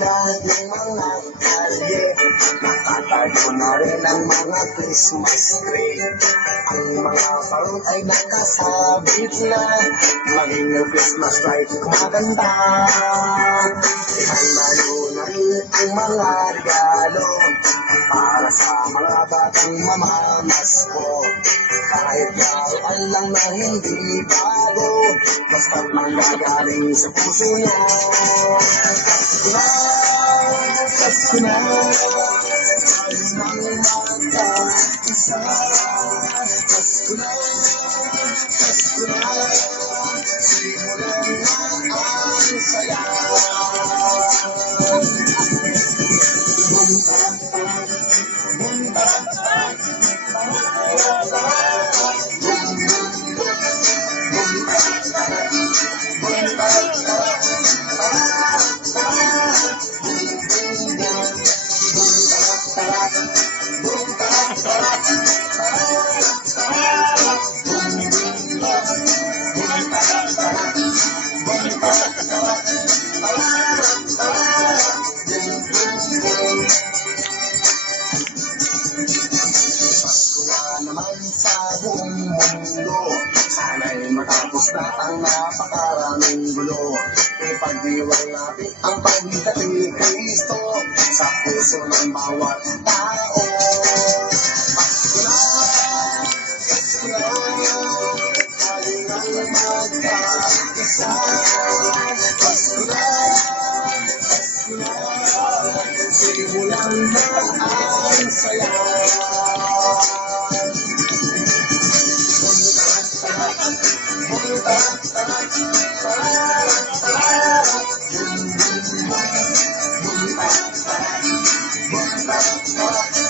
Lahat ng mga kalye, nakatayo na rin ang mga Christmas tree. Ang mga parol ay nakasabit na, maging ang Christmas light kumaganda. Ihanda na rin ang mga regalo para sa mga batang mamamasko. Kahit laruan lang na hindi bago, basta't manggagaling sa puso niya. Pasko na, tayo nang magkaisa. Pasko na, simulan na ang saya. Bum tarak tarak, bum tarak tarak, tarak tarak, bum tarak tarak, bum tarak tarak, tarak tarak. Pasko na naman sa buong mundo, sana'y matapos na ang napakaraming gulo. Ipagdiwang natin ang pagdating ni Kristo sa puso ng bawat tao. Pasko na, tayo nang magkaisa. Pasko na, simulan na ang saya. Bum tarak tarak,